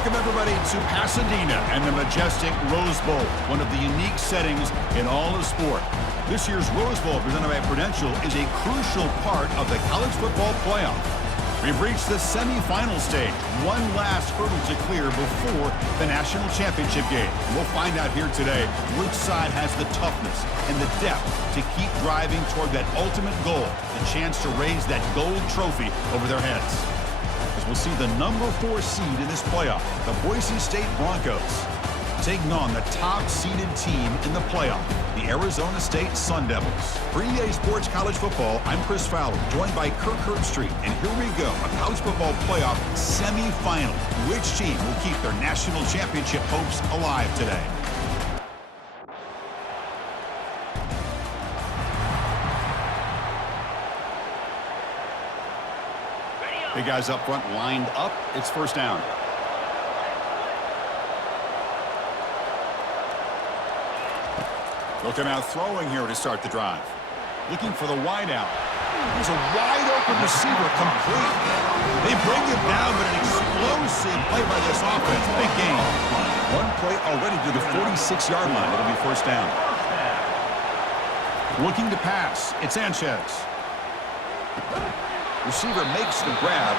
Welcome, everybody, to Pasadena and the majestic Rose Bowl, one of the unique settings in all of sport. This year's Rose Bowl, presented by Prudential, is a crucial part of the college football playoff. We've reached the semifinal stage, one last hurdle to clear before the national championship game. We'll find out here today which side has the toughness and the depth to keep driving toward that ultimate goal, the chance to raise that gold trophy over their heads. As we'll see the number 4 seed in this playoff, the Boise State Broncos, taking on the top-seeded team in the playoff, the Arizona State Sun Devils. For EA Sports College Football, I'm Chris Fowler, joined by Kirk Herbstreit, and here we go, a college football playoff semifinal. Which team will keep their national championship hopes alive today? Big guys up front lined up. It's first down. Looking out throwing here to start the drive. Looking for the wide out. Here's a wide open receiver, complete. They bring him down, but an explosive play by this offense. Big game. One play already to the 46-yard line. It'll be first down. Looking to pass. It's Sanchez. Receiver makes the grab.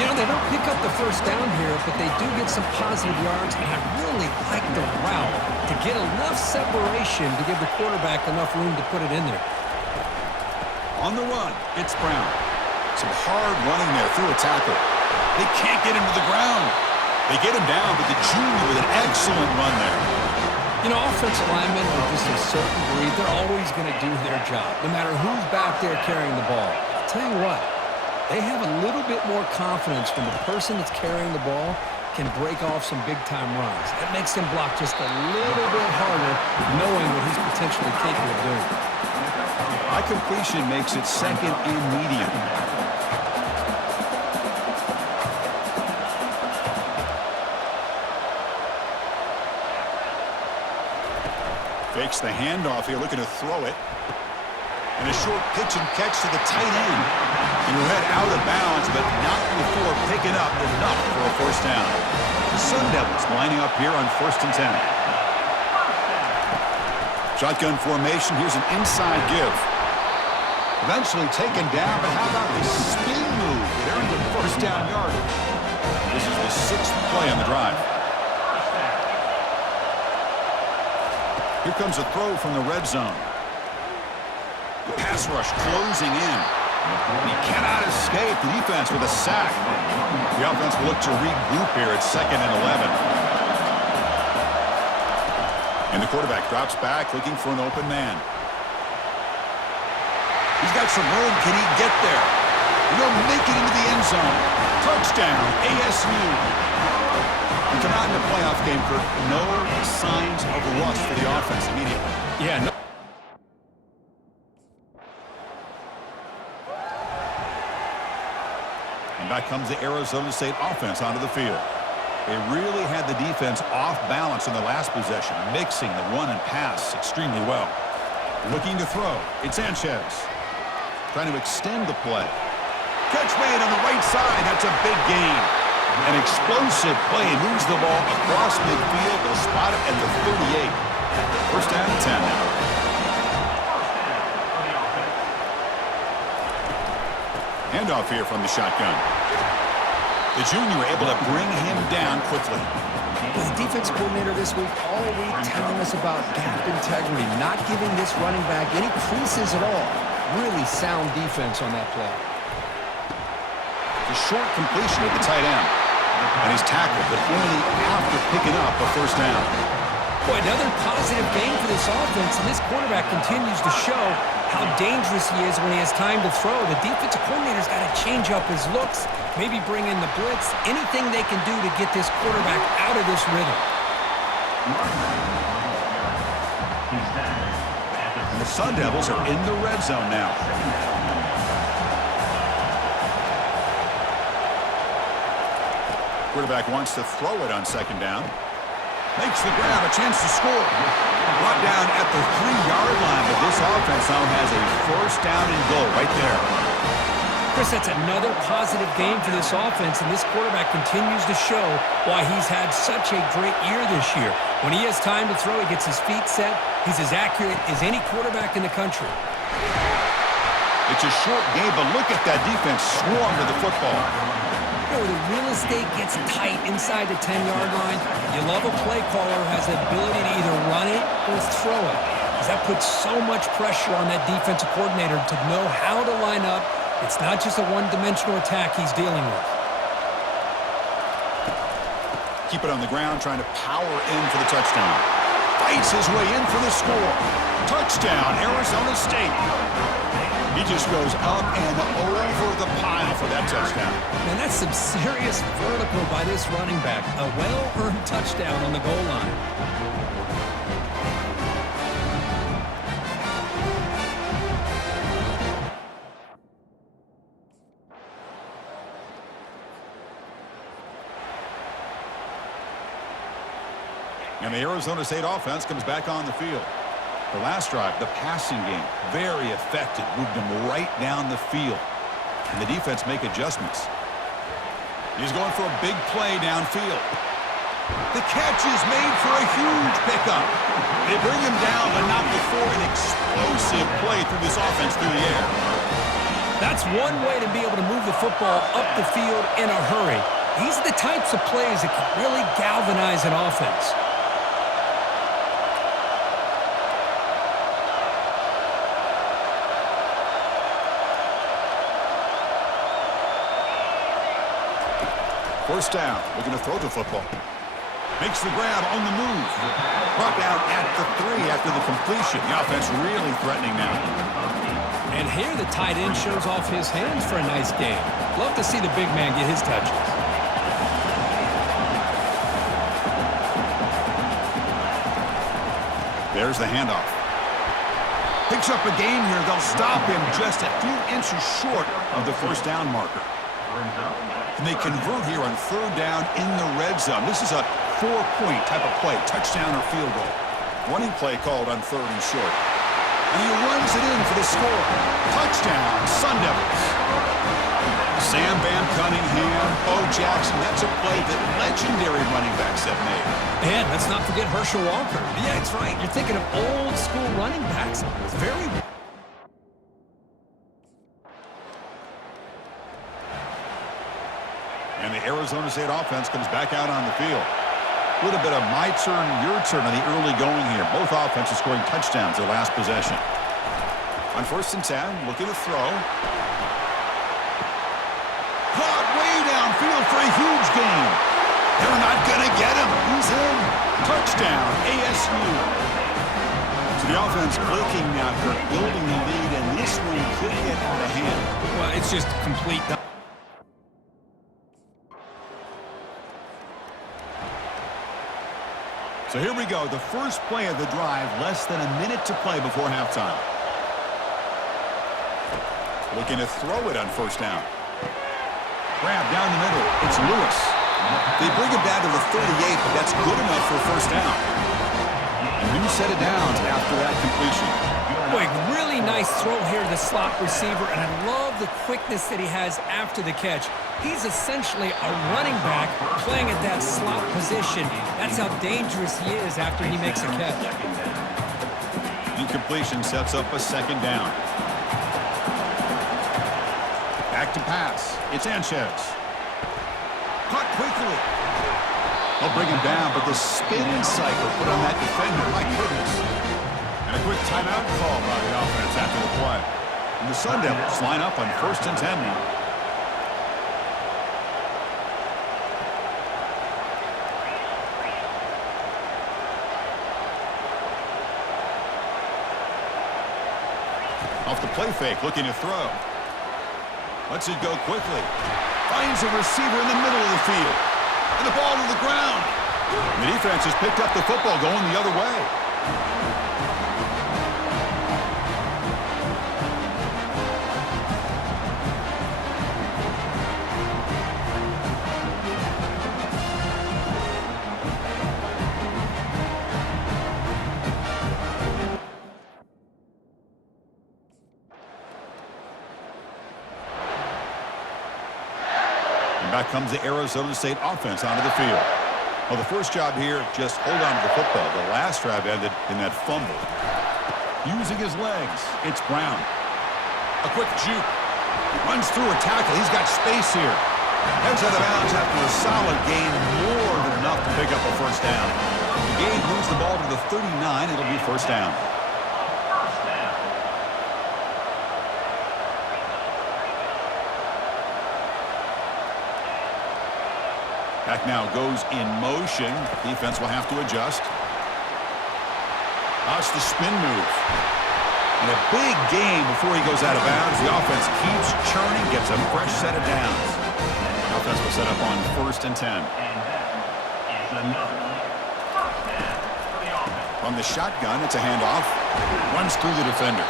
You know, they don't pick up the first down here, but they do get some positive yards, and I really like the route to get enough separation to give the quarterback enough room to put it in there. On the run, it's Brown. Some hard running there through a tackle. They can't get him to the ground. They get him down, but the junior with an excellent run there. You know, offensive linemen are just a certain breed. They're always going to do their job, no matter who's back there carrying the ball. I'll tell you what, they have a little bit more confidence when the person that's carrying the ball can break off some big-time runs. That makes them block just a little bit harder, knowing what he's potentially capable of doing. High completion makes it second and medium. Fakes the handoff here, looking to throw it. And a short pitch and catch to the tight end. You head out of bounds, but not before picking up enough for a first down. The Sun Devils lining up here on 1st and 10. Shotgun formation. Here's an inside give. Eventually taken down, but how about the spin move? It earned him first down yardage. This is the 6th play on the drive. Here comes a throw from the red zone. The pass rush closing in. And he cannot escape the defense with a sack. The offense will look to regroup here at 2nd and 11. And the quarterback drops back looking for an open man. He's got some room. Can he get there? He'll make it into the end zone. Touchdown, ASU. We come out in the playoff game for no signs of rust for the offense immediately. Yeah, no. And back comes the Arizona State offense onto the field. They really had the defense off balance in the last possession, mixing the run and pass extremely well. Looking to throw. It's Sanchez. Trying to extend the play. Catch made on the right side. That's a big gain. An explosive play, moves the ball across midfield. They'll spot it at the 38. First down and 10 now. Handoff here from the shotgun. The junior able to bring him down quickly. The defense coordinator this week all week telling us about gap integrity, not giving this running back any creases at all. Really sound defense on that play. The short completion of the tight end. And he's tackled, but only after picking up a first down. Boy, another positive game for this offense, and this quarterback continues to show how dangerous he is when he has time to throw. The defensive coordinator's got to change up his looks, maybe bring in the blitz, anything they can do to get this quarterback out of this rhythm. And the Sun Devils are in the red zone now. Quarterback wants to throw it on 2nd down. Makes the grab, a chance to score. Brought down at the 3-yard line, but this offense now has a first down and goal right there. Chris, that's another positive game for this offense, and this quarterback continues to show why he's had such a great year this year. When he has time to throw, he gets his feet set. He's as accurate as any quarterback in the country. It's a short game, but look at that defense swarm to the football. You know, the real estate gets tight inside the 10-yard line. You love a play caller who has the ability to either run it or throw it, because that puts so much pressure on that defensive coordinator to know how to line up. It's not just a one-dimensional attack he's dealing with. Keep it on the ground, trying to power in for the touchdown. Fights his way in for the score. Touchdown, Arizona State. He just goes up and over the pile for that touchdown. And that's some serious vertical by this running back. A well-earned touchdown on the goal line. And the Arizona State offense comes back on the field. The last drive, the passing game, very effective. Moved them right down the field. And the defense make adjustments. He's going for a big play downfield. The catch is made for a huge pickup. They bring him down, but not before an explosive play through this offense through the air. That's one way to be able to move the football up the field in a hurry. These are the types of plays that can really galvanize an offense. First down, looking to throw the football. Makes the grab on the move. Brought down at the 3 after the completion. The offense really threatening now. And here the tight end shows off his hands for a nice game. Love to see the big man get his touches. There's the handoff. Picks up a gain here. They'll stop him just a few inches short of the first down marker. And they convert here on third down in the red zone. This is a 4-point type of play, touchdown or field goal. Running play called on third and short. And he runs it in for the score. Touchdown, Sun Devils. Sam Van Cunningham, Bo Jackson. That's a play that legendary running backs have made. And let's not forget Herschel Walker. Yeah, that's right. You're thinking of old school running backs. It's very... And the Arizona State offense comes back out on the field. A little bit of my turn, your turn on the early going here. Both offenses scoring touchdowns their last possession. On first and 10, look at the throw. Caught way downfield for a huge gain. They're not going to get him. He's in. Touchdown, ASU. So the offense clicking now, building the lead, and this one could get out of hand. Well, it's just complete... So here we go, the first play of the drive, less than a minute to play before halftime. Looking to throw it on first down. Grab down the middle, it's Lewis. They bring him down to the 38, but that's good enough for first down. And new set of downs after that completion. Boy, really nice throw here to the slot receiver, and I love the quickness that he has after the catch. He's essentially a running back playing at that slot position. That's how dangerous he is after he makes a catch. Incompletion sets up a second down. Back to pass. It's Sanchez. Caught quickly. They'll bring him down, but the spin cycle put on that defender, my goodness. And a quick timeout call by the offense after the play. And the Sun Devils line up on first and 10 now. Off the play fake, looking to throw. Lets it go quickly. Finds a receiver in the middle of the field. And the ball to the ground. The defense has picked up the football going the other way. And back comes the Arizona State offense onto the field. Well, the first job here, just hold on to the football. The last drive ended in that fumble. Using his legs, it's Brown. A quick juke. Runs through a tackle. He's got space here. Heads out of bounds after a solid gain, more than enough to pick up a first down. The gain moves the ball to the 39. It'll be first down. Back now goes in motion. Defense will have to adjust. Watch the spin move. And a big gain before he goes out of bounds. The offense keeps churning, gets a fresh set of downs. The offense will set up on 1st and 10. From the shotgun, it's a handoff. Runs through the defender.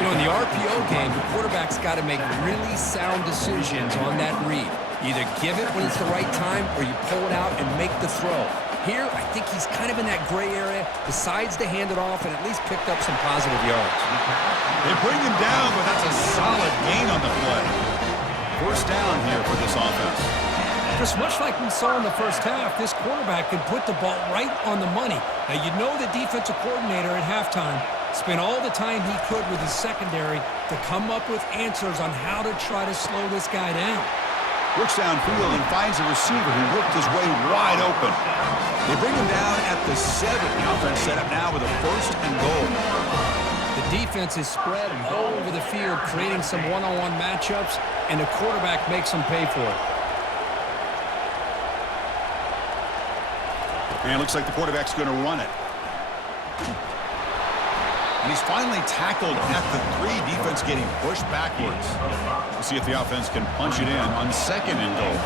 You know, in the RPO game, the quarterback's got to make really sound decisions on that read. Either give it when it's the right time or you pull it out and make the throw. Here, I think he's kind of in that gray area, decides to hand it off and at least picked up some positive yards. They bring him down, but that's a solid gain on the play. First down here for this offense. Just much like we saw in the first half, this quarterback can put the ball right on the money. Now, you know the defensive coordinator at halftime spent all the time he could with his secondary to come up with answers on how to try to slow this guy down. Looks downfield and finds a receiver who worked his way wide open. They bring him down at the 7. The offense set up now with a 1st and goal. The defense is spread all over the field, creating some one-on-one matchups, and the quarterback makes them pay for it. And it looks like the quarterback's going to run it. And he's finally tackled at the 3. Defense getting pushed backwards. We'll see if the offense can punch it in on 2nd and goal.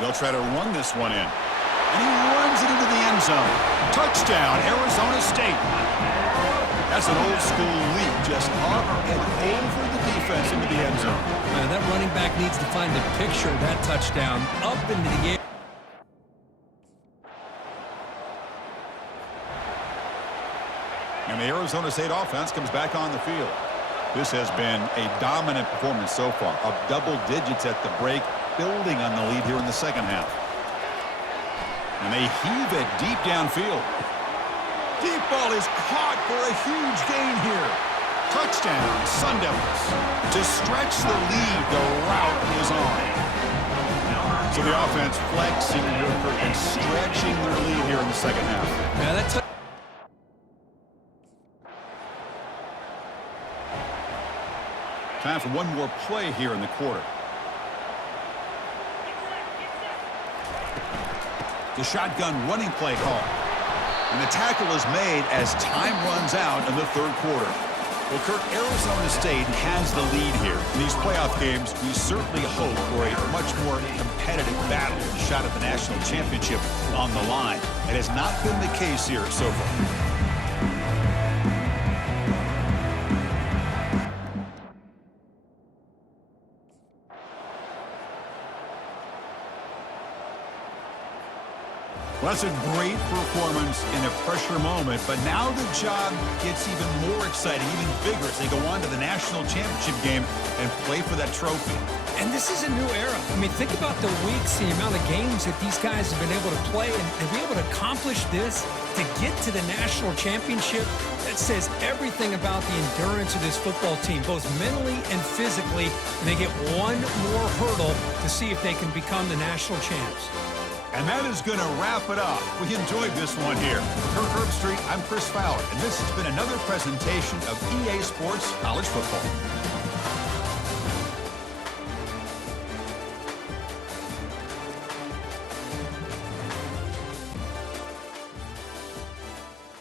They'll try to run this one in. And he runs it into the end zone. Touchdown, Arizona State. That's an old school leap, just up and over the defense into the end zone. That running back needs to find the picture of that touchdown up into the air. And the Arizona State offense comes back on the field. This has been a dominant performance so far, up double digits at the break, building on the lead here in the second half. And they heave it deep downfield. Deep ball is caught for a huge gain here. Touchdown, Sun Devils. To stretch the lead, the route is on. So the offense flexing and stretching their lead here in the second half. Yeah, that's time for one more play here in the quarter. The shotgun running play call. And the tackle is made as time runs out in the 3rd quarter. Well, Kirk, Arizona State has the lead here. In these playoff games, we certainly hope for a much more competitive battle, a shot at the national championship on the line. It has not been the case here so far. Well, that's a great performance in a pressure moment, but now the job gets even more exciting, even bigger as they go on to the national championship game and play for that trophy. And this is a new era. I mean, think about the weeks, the amount of games that these guys have been able to play and be able to accomplish this, to get to the national championship. That says everything about the endurance of this football team, both mentally and physically. And they get one more hurdle to see if they can become the national champs. And that is going to wrap it up. We enjoyed this one here. For Kirk Herbstreit, I'm Chris Fowler, and this has been another presentation of EA Sports College Football.